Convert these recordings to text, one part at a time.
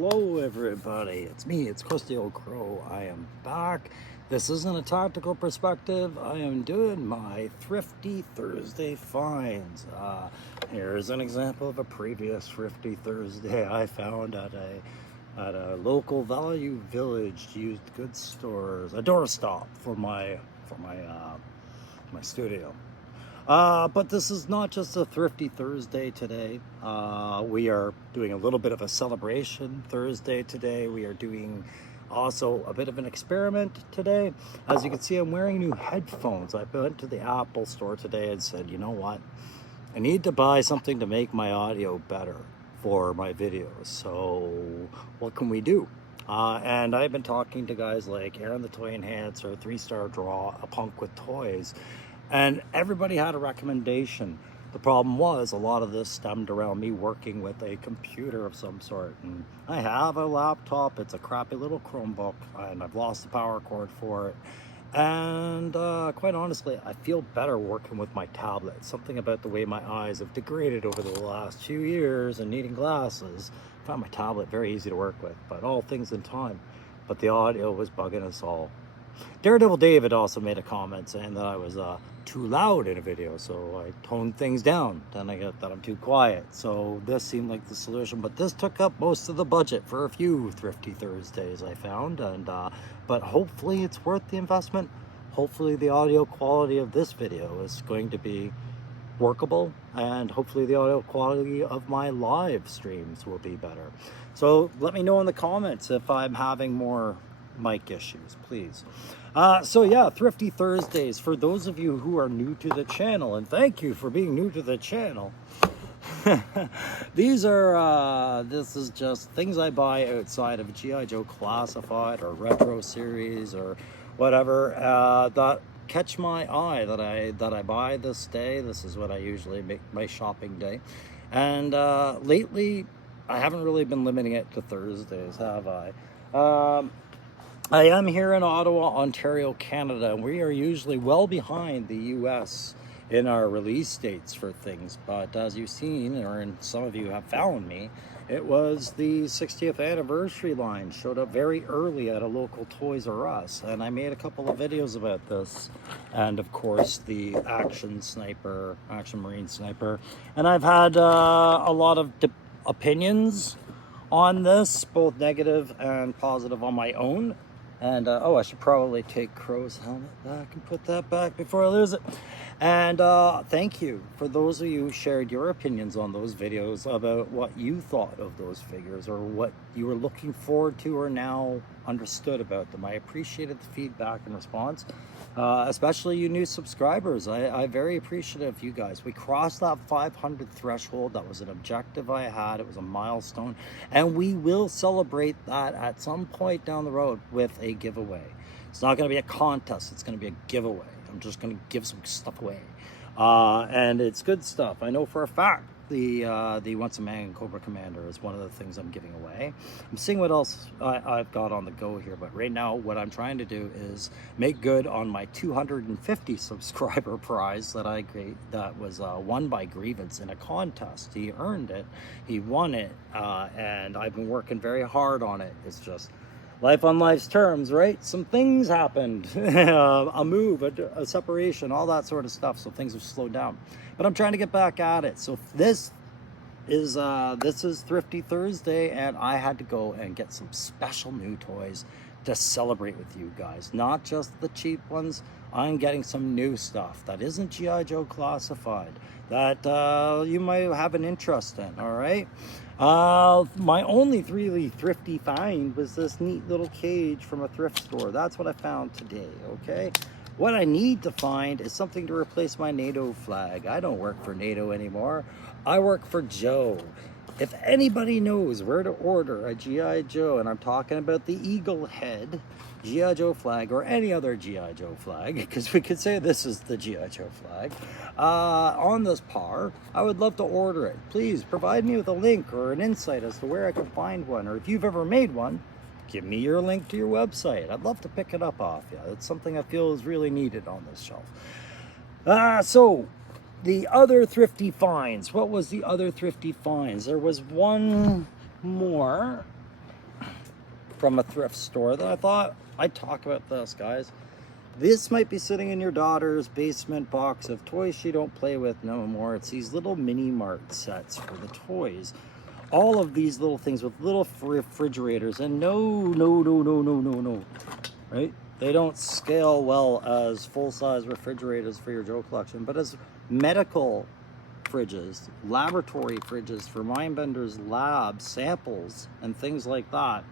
Hello everybody, it's me, it's Crusty Old Crow. I am back. This isn't a tactical perspective. I am doing my Thrifty Thursday finds. Here's an example of a previous Thrifty Thursday I found at a local Value Village used goods stores, a doorstop for my studio. But this is not just a Thrifty Thursday today. We are doing a little bit of a celebration Thursday today. We are doing also a bit of an experiment today. As you can see, I'm wearing new headphones. I went to the Apple store today and said, you know what? I need to buy something to make my audio better for my videos. So what can we do? And I've been talking to guys like Aaron the Toy Enhancer, 3-Star Draw, A Punk with Toys. And everybody had a recommendation. The problem was a lot of this stemmed around me working with a computer of some sort. And I have a laptop. It's a crappy little Chromebook, and I've lost the power cord for it. And quite honestly, I feel better working with my tablet. Something about the way my eyes have degraded over the last few years and needing glasses. I found my tablet very easy to work with, but all things in time. But the audio was bugging us all. Daredevil David also made a comment saying that I was too loud in a video, so I toned things down. Then I got that I'm too quiet. So this seemed like the solution, but this took up most of the budget for a few Thrifty Thursdays I found. And but hopefully it's worth the investment. Hopefully the audio quality of this video is going to be workable, and hopefully the audio quality of my live streams will be better. So let me know in the comments if I'm having more mic issues, please. So yeah, Thrifty Thursdays, for those of you who are new to the channel, and thank you for being new to the channel. These are this is just things I buy outside of G.I. Joe Classified or Retro Series or whatever that catch my eye, that I buy this day. This is what I usually make my shopping day. And lately I haven't really been limiting it to Thursdays, have I? I am here in Ottawa, Ontario, Canada, and we are usually well behind the US in our release dates for things. But as you've seen, or some of you have found me, it was the 60th anniversary line. Showed up very early at a local Toys R Us, and I made a couple of videos about this. And of course, the Action Marine Sniper. And I've had a lot of opinions on this, both negative and positive on my own. And oh, I should probably take Crow's helmet back and put that back before I lose it. And thank you for those of you who shared your opinions on those videos about what you thought of those figures or what you were looking forward to or now understood about them. I appreciated the feedback and response, especially you new subscribers. I'm very appreciative of you guys. We crossed that 500 threshold. That was an objective I had. It was a milestone, and we will celebrate that at some point down the road with a giveaway. It's not going to be a contest. It's going to be a giveaway. I'm just going to give some stuff away, and it's good stuff. I know for a fact the Once a Man Cobra Commander is one of the things I'm giving away. I'm seeing what else I've got on the go here, but right now what I'm trying to do is make good on my 250 subscriber prize that was won by Grievance in a contest. He earned it, he won it, and I've been working very hard on it. It's just life on life's terms, right? Some things happened, a move, a separation, all that sort of stuff. So things have slowed down, but I'm trying to get back at it. So this is Thrifty Thursday, and I had to go and get some special new toys to celebrate with you guys. Not just the cheap ones. I'm getting some new stuff that isn't G.I. Joe Classified that you might have an interest in, all right? My only really thrifty find was this neat little cage from a thrift store. That's what I found today, okay? What I need to find is something to replace my NATO flag. I don't work for NATO anymore. I work for Joe. If anybody knows where to order a G.I. Joe, and I'm talking about the Eagle Head G.I. Joe flag or any other G.I. Joe flag, because we could say this is the G.I. Joe flag, on this par, I would love to order it. Please provide me with a link or an insight as to where I can find one, or if you've ever made one, give me your link to your website. I'd love to pick it up off you. It's something I feel is really needed on this shelf. So the other thrifty finds. What was the other thrifty finds? There was one more from a thrift store that I thought I'd talk about this, guys. This might be sitting in your daughter's basement box of toys she don't play with no more. It's these little mini mart sets for the toys. All of these little things with little refrigerators, and no, right? They don't scale well as full-size refrigerators for your Joe collection, but as medical fridges, laboratory fridges for Mindbender's labs, samples, and things like that.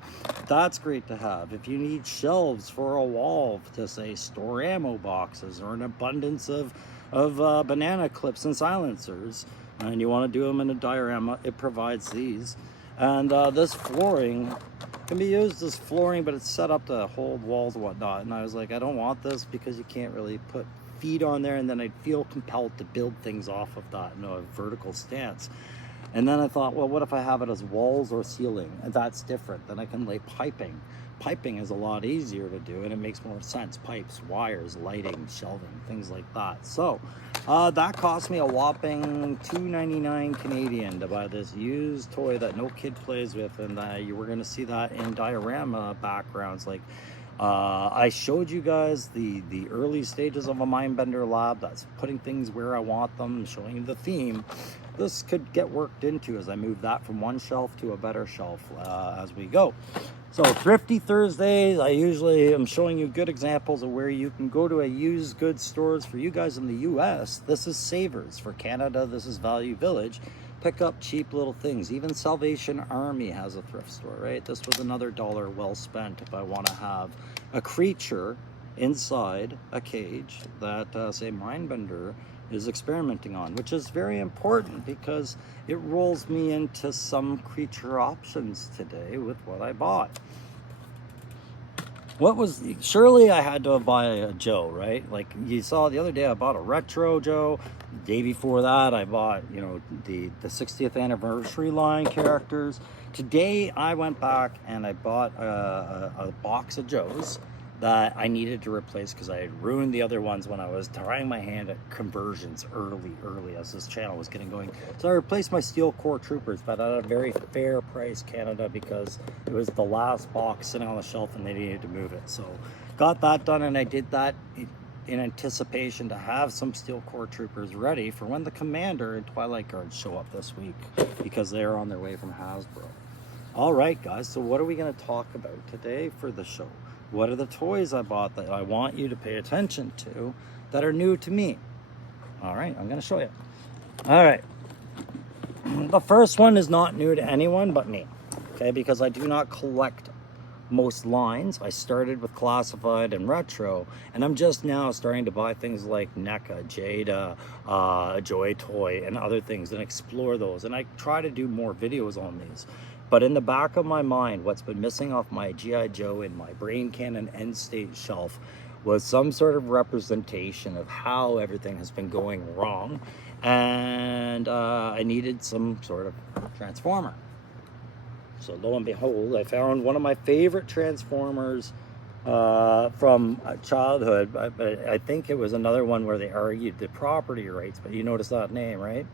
That's great to have. If you need shelves for a wall to, say, store ammo boxes or an abundance of banana clips and silencers, and you want to do them in a diorama, it provides these. And this flooring can be used as flooring, but it's set up to hold walls and whatnot. And I was like, I don't want this because you can't really put feet on there, and then I'd feel compelled to build things off of that in a vertical stance. And then I thought, well, what if I have it as walls or ceiling? And that's different. Then I can lay piping. Piping is a lot easier to do, and it makes more sense. Pipes, wires, lighting, shelving, things like that. So that cost me a whopping $2.99 Canadian to buy this used toy that no kid plays with, and you were going to see that in diorama backgrounds. Like I showed you guys the early stages of a Mindbender lab. That's putting things where I want them, showing you the theme. This could get worked into as I move that from one shelf to a better shelf as we go. So Thrifty Thursdays, I usually am showing you good examples of where you can go to a used goods stores. For you guys in the US, this is Savers. For Canada, this is Value Village. Pick up cheap little things. Even Salvation Army has a thrift store, right? This was another dollar well spent if I want to have a creature inside a cage that, say, Mindbender is experimenting on, which is very important because it rolls me into some creature options today with what I bought. Surely I had to buy a Joe, right? Like you saw the other day, I bought a retro Joe. The day before that, I bought, the 60th anniversary line characters. Today, I went back and I bought a box of Joes that I needed to replace because I had ruined the other ones when I was trying my hand at conversions early as this channel was getting going. So I replaced my Steel Core Troopers, but at a very fair price, Canada, because it was the last box sitting on the shelf and they needed to move it. So got that done, and I did that in anticipation to have some Steel Core Troopers ready for when the Commander and Twilight Guards show up this week, because they're on their way from Hasbro. All right, guys, so what are we going to talk about today for the show? What are the toys I bought that I want you to pay attention to that are new to me? All right, I'm going to show you. All right. The first one is not new to anyone but me, okay, because I do not collect most lines. I started with classified and retro, and I'm just now starting to buy things like Neca, Jada, Joy Toy, and other things, and explore those. And I try to do more videos on these. But in the back of my mind, what's been missing off my G.I. Joe and my Brain Cannon end state shelf was some sort of representation of how everything has been going wrong. And I needed some sort of transformer. So lo and behold, I found one of my favorite Transformers from childhood. I think it was another one where they argued the property rights, but you notice that name, right?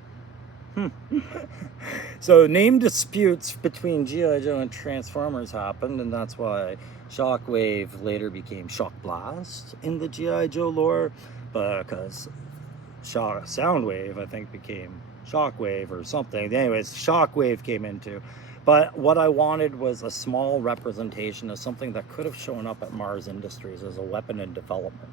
So name disputes between G.I. Joe and Transformers happened, and that's why Shockwave later became Shock Blast in the G.I. Joe lore, because Soundwave, I think, became Shockwave or something. Anyways, Shockwave came into. But what I wanted was a small representation of something that could have shown up at Mars Industries as a weapon in development.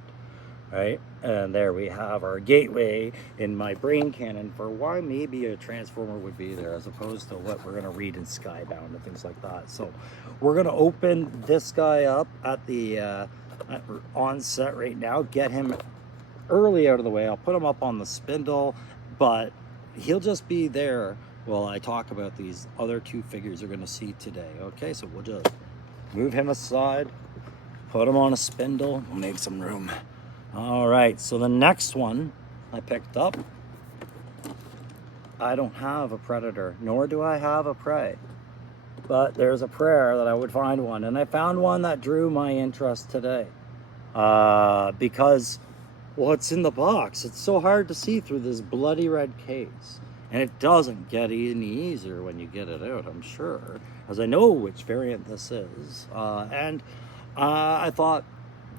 Right, and there we have our gateway in my Brain Cannon for why maybe a Transformer would be there, as opposed to what we're going to read in Skybound and things like that. So we're going to open this guy up at the on set right now, get him early out of the way. I'll put him up on the spindle, but he'll just be there while I talk about these other two figures you're going to see today. Okay, so we'll just move him aside, put him on a spindle, we'll make some room. All right, so the next one I picked up, I don't have a Predator, nor do I have a Prey. But there's a prayer that I would find one, and I found one that drew my interest today. Because what's in the box? It's so hard to see through this bloody red case. And it doesn't get any easier when you get it out, I'm sure, as I know which variant this is. And I thought,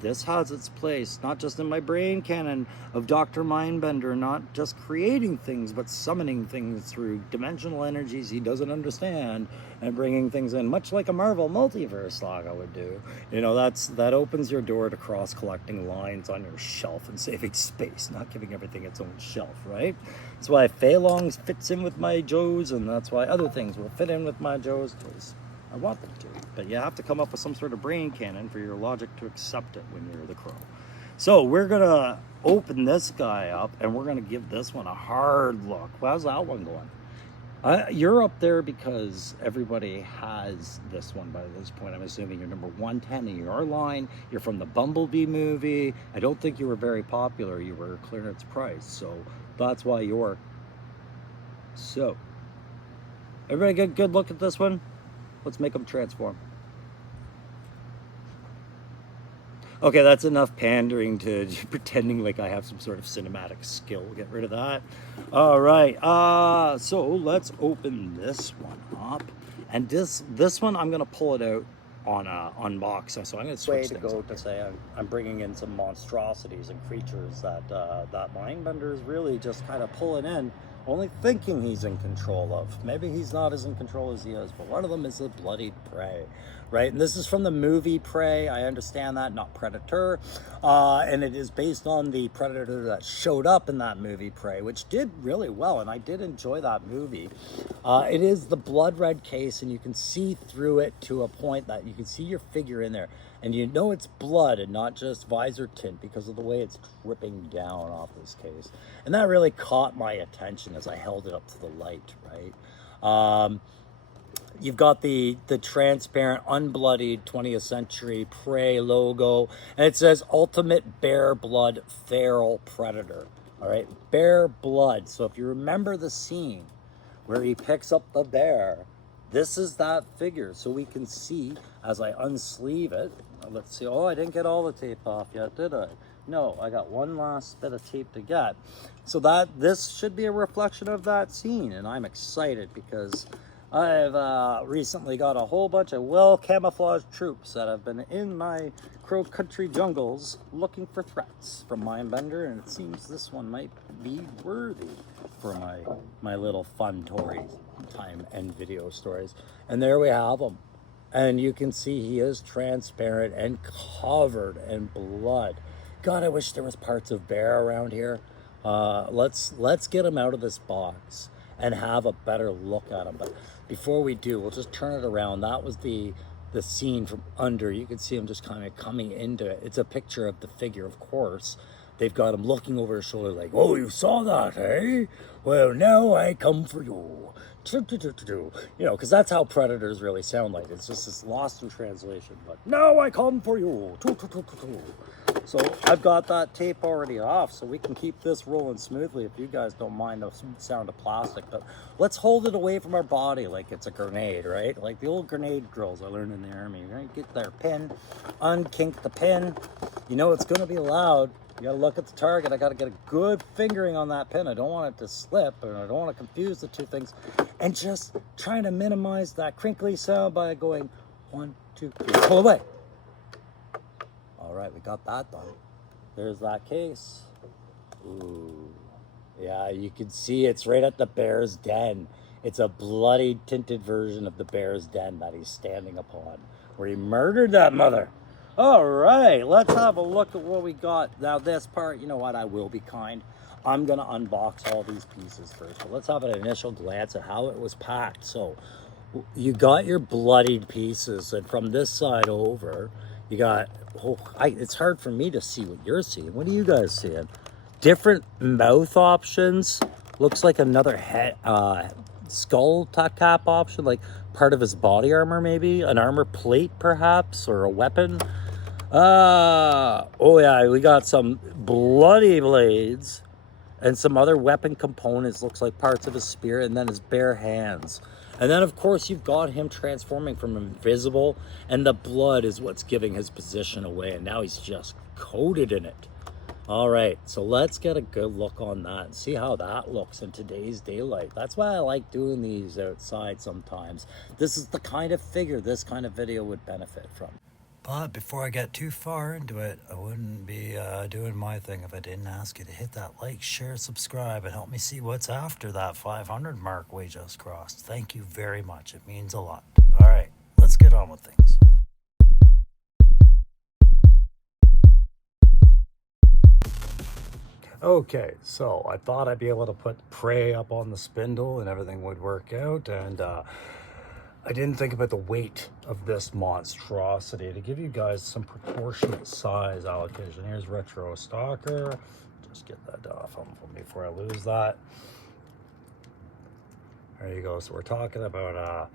this has its place, not just in my brain canon of Dr. Mindbender, not just creating things, but summoning things through dimensional energies he doesn't understand and bringing things in, much like a Marvel multiverse saga would do. You know, that opens your door to cross-collecting lines on your shelf and saving space, not giving everything its own shelf, right? That's why Fei Longs fits in with my Joes, and that's why other things will fit in with my Joes, because I want them to. But you have to come up with some sort of brain canon for your logic to accept it when you're the Crow. So we're going to open this guy up, and we're going to give this one a hard look. How's that one going? You're up there because everybody has this one by this point. I'm assuming you're number 110 in your line. You're from the Bumblebee movie. I don't think you were very popular. You were clearance price. So that's why you're... So, everybody get a good look at this one? Let's make them transform. Okay, that's enough pandering to pretending like I have some sort of cinematic skill. We'll get rid of that. All right, so let's open this one up. And this one, I'm gonna pull it out on unbox. So I'm gonna switch things up to say I'm bringing in some monstrosities and creatures that that Mindbender is really just kind of pulling in, only thinking he's in control of. Maybe he's not as in control as he is, but one of them is the bloodied prey, right? And this is from the movie Prey. I understand that, not Predator. And it is based on the Predator that showed up in that movie Prey, which did really well, and I did enjoy that movie. It is the blood red case, and you can see through it to a point that you can see your figure in there. And you know it's blood and not just visor tint because of the way it's dripping down off this case. And that really caught my attention as I held it up to the light, right? You've got the transparent, unbloodied 20th Century Prey logo. And it says Ultimate Bear Blood Feral Predator. All right, bear blood. So if you remember the scene where he picks up the bear, this is that figure. So we can see as I unsleeve it. Let's see. Oh, I didn't get all the tape off yet, did I? No, I got one last bit of tape to get. So this should be a reflection of that scene, and I'm excited because I've recently got a whole bunch of well-camouflaged troops that have been in my Crow Country jungles looking for threats from Mindbender, and it seems this one might be worthy for my little fun Tory time and video stories. And there we have them. And you can see he is transparent and covered in blood. God, I wish there was parts of bear around here. Let's get him out of this box and have a better look at him. But before we do, we'll just turn it around. That was the scene from under. You can see him just kind of coming into it. It's a picture of the figure, of course. They've got him looking over his shoulder like, oh, you saw that, eh? Well, now I come for you. You know, because that's how predators really sound like. It's just this lost in translation. But now I come for you. So I've got that tape already off, so we can keep this rolling smoothly if you guys don't mind the sound of plastic. But let's hold it away from our body like it's a grenade, right? Like the old grenade drills I learned in the army, right? Get their pin, unkink the pin. You know it's going to be loud. You gotta look at the target. I gotta get a good fingering on that pin. I don't want it to slip, and I don't want to confuse the two things. And just trying to minimize that crinkly sound by going 1, 2, 3, pull away. All right, we got that done. There's that case. Ooh, yeah, you can see it's right at the bear's den. It's a bloody tinted version of the bear's den that he's standing upon, where he murdered that mother. All right, let's have a look at what we got. Now this part, you know what, I will be kind. I'm gonna unbox all these pieces first, but let's have an initial glance at how it was packed. So you got your bloodied pieces, and from this side over, you got, it's hard for me to see what you're seeing. What are you guys seeing? Different mouth options. Looks like another head, skull cap option, like part of his body armor, maybe an armor plate perhaps, or a weapon. Oh yeah, we got some bloody blades and some other weapon components. Looks like parts of his spear, and then his bare hands. And then of course you've got him transforming from invisible, and the blood is what's giving his position away, and now he's just coated in it. All right, so let's get a good look on that and see how that looks in today's daylight. That's why I like doing these outside sometimes. This is the kind of figure this kind of video would benefit from. But before I get too far into it, I wouldn't be doing my thing if I didn't ask you to hit that like, share, subscribe, and help me see what's after that 500 mark we just crossed. Thank you very much. It means a lot. All right, let's get on with things. Okay, so I thought I'd be able to put prey up on the spindle and everything would work out, and I didn't think about the weight of this monstrosity to give you guys some proportionate size allocation. Here's Retro Stalker. Just get that off before I lose that. There you go. So we're talking about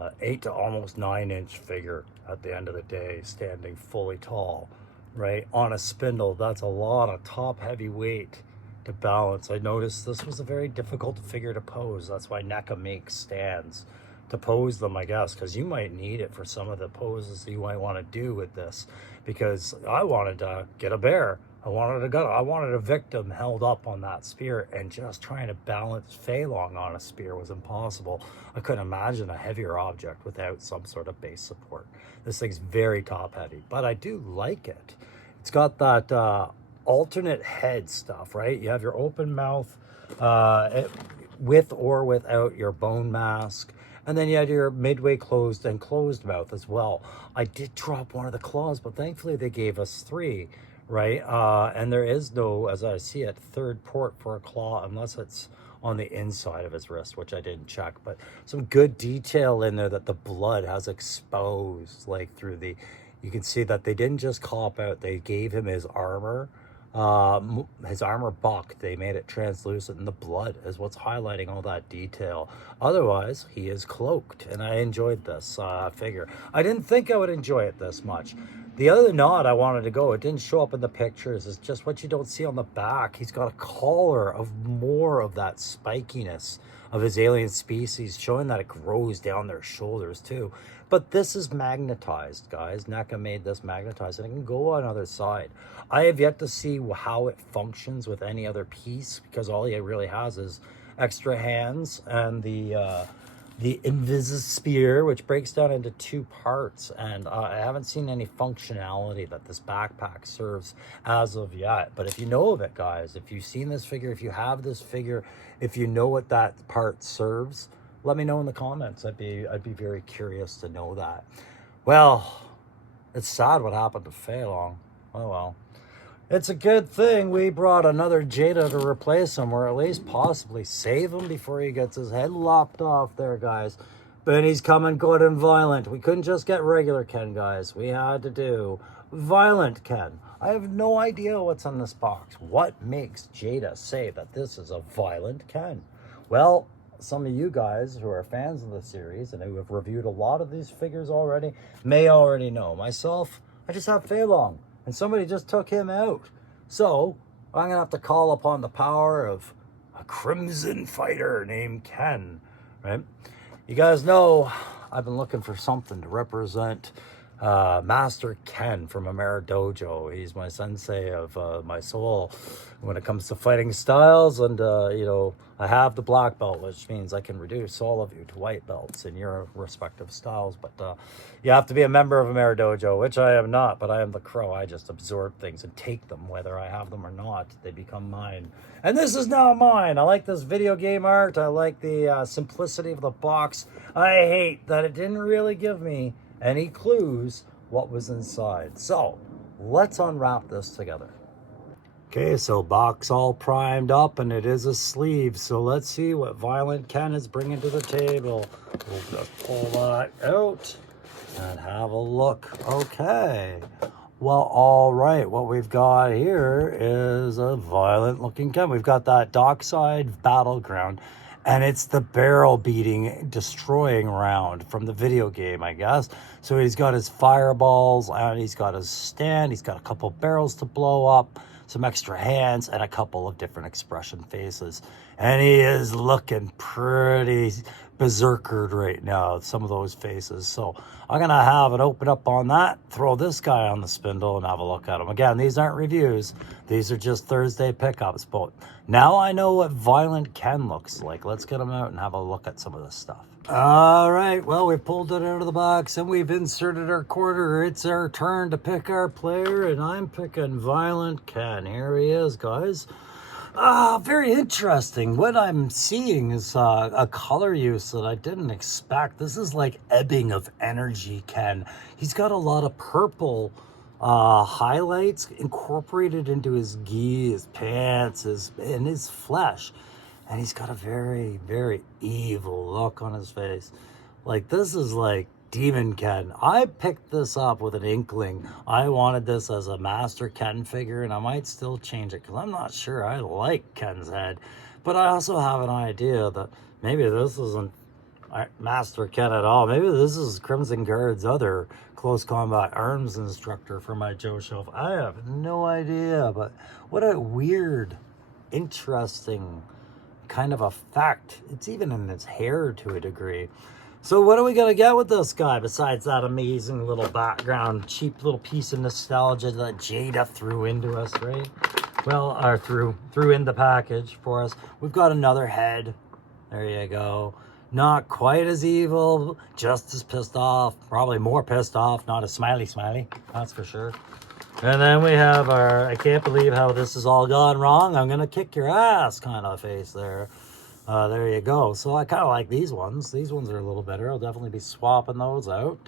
a 8 to almost 9 inch figure at the end of the day, standing fully tall. Right on a spindle. That's a lot of top heavy weight to balance. I noticed this was a very difficult figure to pose. That's why Neca makes stands to pose them, I guess, because you might need it for some of the poses that you might want to do with this. Because I wanted to get a bear, I wanted a victim held up on that spear, and just trying to balance Feilong on a spear was impossible. I couldn't imagine a heavier object without some sort of base support. This thing's very top heavy, but I do like it. It's got that alternate head stuff, right? You have your open mouth with or without your bone mask. And then you had your midway closed and closed mouth as well. I did drop one of the claws, but thankfully they gave us 3, right? And there is no, as I see it, third port for a claw unless it's on the inside of his wrist, which I didn't check. But some good detail in there that the blood has exposed, like through the, you can see that they didn't just cop out, they gave him his armor buck. They made it translucent, and the blood is what's highlighting all that detail. Otherwise, he is cloaked, and I enjoyed this figure. I didn't think I would enjoy it this much. The other nod I wanted to go, it didn't show up in the pictures, is just what you don't see on the back. He's got a collar of more of that spikiness of his alien species, showing that it grows down their shoulders too. But this is magnetized, guys. Neca made this magnetized, and it can go on either side. I have yet to see how it functions with any other piece, because all he really has is extra hands and the Invisisphere, which breaks down into 2 parts, and I haven't seen any functionality that this backpack serves as of yet. But if you know of it, guys, if you've seen this figure, if you have this figure, if you know what that part serves, let me know in the comments. I'd be very curious to know that. Well, it's sad what happened to Feilong. Oh well. It's a good thing we brought another Jada to replace him, or at least possibly save him before he gets his head lopped off there, guys. But he's coming good and violent. We couldn't just get regular Ken, guys. We had to do violent Ken. I have no idea what's in this box. What makes Jada say that this is a violent Ken? Well, some of you guys who are fans of the series and who have reviewed a lot of these figures already may already know. Myself, I just have Feilong, and somebody just took him out. So I'm going to have to call upon the power of a crimson fighter named Ken, right? You guys know I've been looking for something to represent Master Ken from Amara Dojo. He's my sensei of my soul when it comes to fighting styles, and you know, I have the black belt, which means I can reduce all of you to white belts in your respective styles. But you have to be a member of Amara Dojo, which I am not, but I am the crow. I just absorb things and take them, whether I have them or not. They become mine. And this is now mine. I like this video game art. I like the simplicity of the box. I hate that it didn't really give me any clues what was inside. So let's unwrap this together. Okay, so box all primed up, and it is a sleeve. So let's see what Violent Ken is bringing to the table. We'll just pull that out and have a look. Okay. Well, all right. What we've got here is a violent looking Ken. We've got that dockside battleground, and it's the barrel beating, destroying round from the video game, I guess. So he's got his fireballs, and he's got his stand. He's got a couple barrels to blow up. some extra hands, and a couple of different expression faces. And he is looking pretty berserkered right now, some of those faces. So I'm going to have it open up on that, throw this guy on the spindle, and have a look at him. Again, these aren't reviews. These are just Thursday pickups. But now I know what Violent Ken looks like. Let's get him out and have a look at some of this stuff. All right, well, we pulled it out of the box and we've inserted our quarter. It's our turn to pick our player, and I'm picking Violent Ken. Here he is, guys. Very interesting. What I'm seeing is a color use that I didn't expect. This is like ebbing of energy Ken. He's got a lot of purple highlights incorporated into his gi, his pants, and his flesh. And he's got a very, very evil look on his face. Like, this is like Demon Ken. I picked this up with an inkling. I wanted this as a Master Ken figure, and I might still change it because I'm not sure I like Ken's head. But I also have an idea that maybe this isn't Master Ken at all. Maybe this is Crimson Guard's other close combat arms instructor for my Joe shelf. I have no idea, but what a weird, interesting kind of effect. It's even in his hair to a degree. So what are we going to get with this guy besides that amazing little background, cheap little piece of nostalgia that Jada threw into us, right? Well, or threw in the package for us. We've got another head. There you go. Not quite as evil, just as pissed off, probably more pissed off, not a smiley, that's for sure. And then we have our, I can't believe how this has all gone wrong, I'm going to kick your ass kind of face there. There you go. So I kind of like these ones. These ones are a little better. I'll definitely be swapping those out.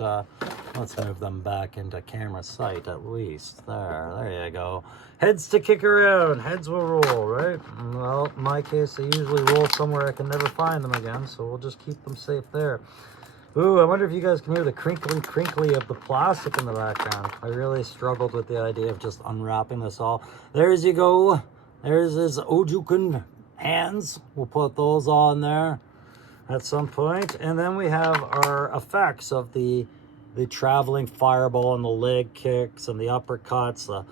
Let's move them back into camera sight at least. There you go. Heads to kick around. Heads will roll, right? Well, in my case, they usually roll somewhere I can never find them again, so we'll just keep them safe there. Ooh, I wonder if you guys can hear the crinkly of the plastic in the background. I really struggled with the idea of just unwrapping this all. There's you go. There's his Ojuken hands. We'll put those on there at some point. And then we have our effects of the traveling fireball and the leg kicks and the uppercuts.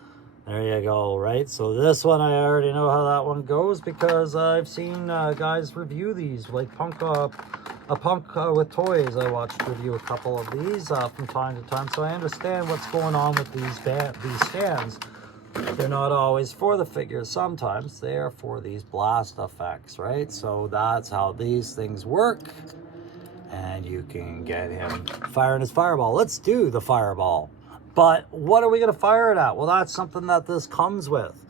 There you go, right? So this one, I already know how that one goes because I've seen guys review these, like Punk with Toys. I watched review a couple of these from time to time, so I understand what's going on with these stands. They're not always for the figures. Sometimes they are for these blast effects, right? So that's how these things work. And you can get him firing his fireball. Let's do the fireball. But what are we going to fire it at? Well, that's something that this comes with.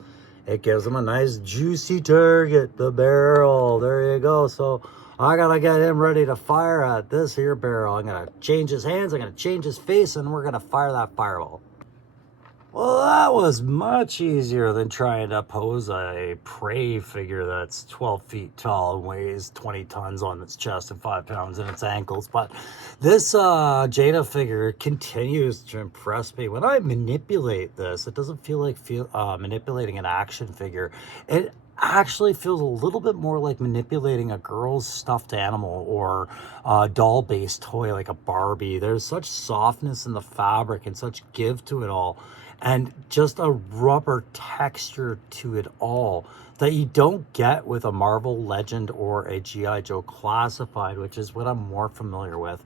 It gives him a nice juicy target, the barrel. There you go. So I got to get him ready to fire at this here barrel. I'm going to change his hands. I'm going to change his face, and we're going to fire that fireball. Well, that was much easier than trying to pose a prey figure that's 12 feet tall and weighs 20 tons on its chest and 5 pounds in its ankles. But this Jada figure continues to impress me. When I manipulate this, it doesn't feel like manipulating an action figure. It actually feels a little bit more like manipulating a girl's stuffed animal or a doll-based toy like a Barbie. There's such softness in the fabric and such give to it all, and just a rubber texture to it all that you don't get with a Marvel Legend or a G.I. Joe Classified, which is what I'm more familiar with.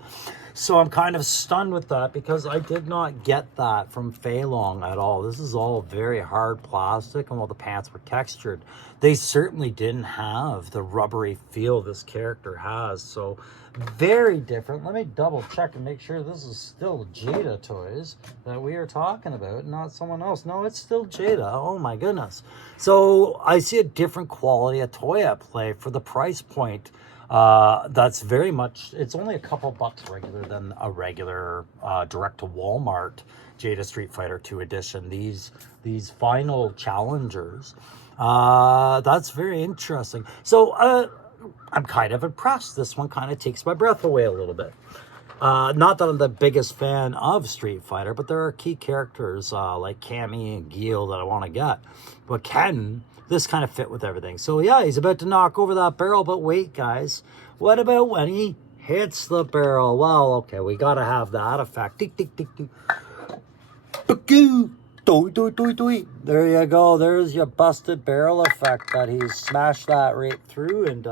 So I'm kind of stunned with that because I did not get that from Fei Long at all. This is all very hard plastic, and while the pants were textured, they certainly didn't have the rubbery feel this character has. So very different. Let me double check and make sure this is still Jada Toys that we are talking about, not someone else. No, it's still Jada. Oh my goodness. So I see a different quality of toy at play for the price point. That's very much, it's only a couple bucks regular than a regular direct to Walmart Jada Street Fighter 2 edition. These final challengers. That's very interesting. So I'm kind of impressed. This one kind of takes my breath away a little bit. Not that I'm the biggest fan of Street Fighter, but there are key characters like Cammy and Gil that I want to get. But Ken, this kind of fit with everything. So yeah, he's about to knock over that barrel, but wait guys, what about when he hits the barrel? Well, okay, we got to have that effect. Tick, tick, tick, tick. There you go. There's your busted barrel effect that he smashed that right through. And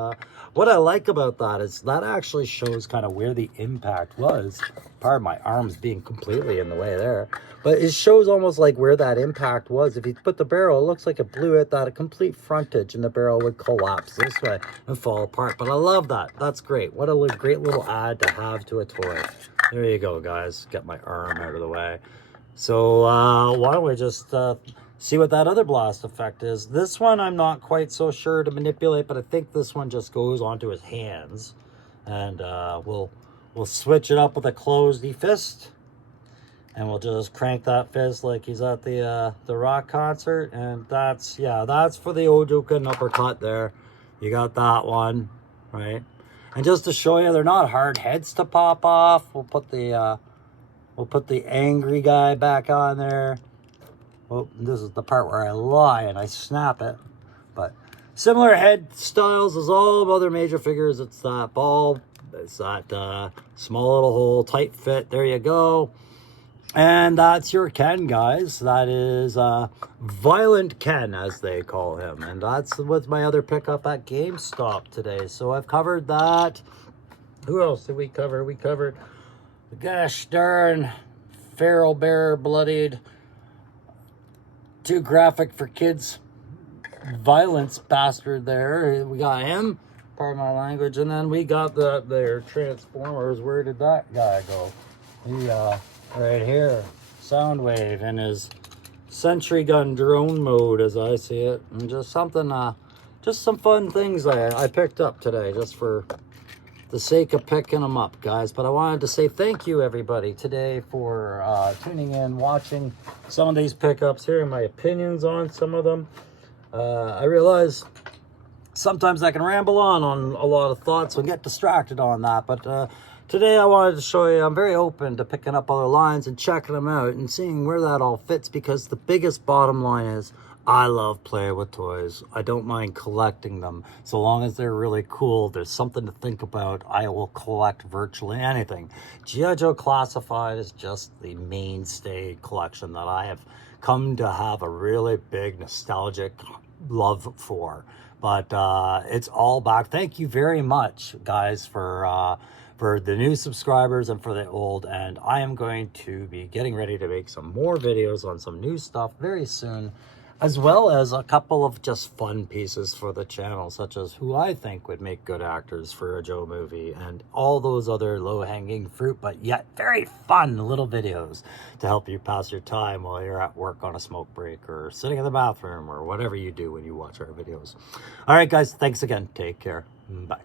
what I like about that is that actually shows kind of where the impact was. Pardon my arms being completely in the way there. But it shows almost like where that impact was. If you put the barrel, it looks like it blew it that a complete frontage and the barrel would collapse this way and fall apart. But I love that. That's great. What a great little add to have to a toy. There you go, guys. Get my arm out of the way. So why don't we just see what that other blast effect is. This one I'm not quite so sure to manipulate, but I think this one just goes onto his hands. And we'll switch it up with a closed fist. And we'll just crank that fist like he's at the rock concert. And that's for the Odukan uppercut there. You got that one, right? And just to show you, they're not hard heads to pop off. We'll put the angry guy back on there. Oh, this is the part where I lie and I snap it. But similar head styles as all of other major figures. It's that ball. It's that small little hole, tight fit. There you go. And that's your Ken, guys. That is Violent Ken, as they call him. And that's with my other pickup at GameStop today. So I've covered that. Who else did we cover? We covered the gosh darn feral bear bloodied, too graphic for kids violence bastard there. We got him, pardon my language, and then we got their Transformers. Where did that guy go? He right here, Soundwave in his sentry gun drone mode, as I see it. And just something just some fun things I picked up today, just for the sake of picking them up, guys. But I wanted to say thank you, everybody, today for tuning in, watching some of these pickups, hearing my opinions on some of them. I realize sometimes I can ramble on a lot of thoughts and get distracted on that. But today I wanted to show you I'm very open to picking up other lines and checking them out and seeing where that all fits, because the biggest bottom line is I love playing with toys. I don't mind collecting them. So long as they're really cool, there's something to think about, I will collect virtually anything. G.I. Joe Classified is just the mainstay collection that I have come to have a really big nostalgic love for. But it's all back. Thank you very much, guys, for the new subscribers and for the old. And I am going to be getting ready to make some more videos on some new stuff very soon, as well as a couple of just fun pieces for the channel, such as who I think would make good actors for a Joe movie, and all those other low-hanging fruit, but yet very fun little videos to help you pass your time while you're at work on a smoke break or sitting in the bathroom or whatever you do when you watch our videos. All right, guys, thanks again. Take care. Bye.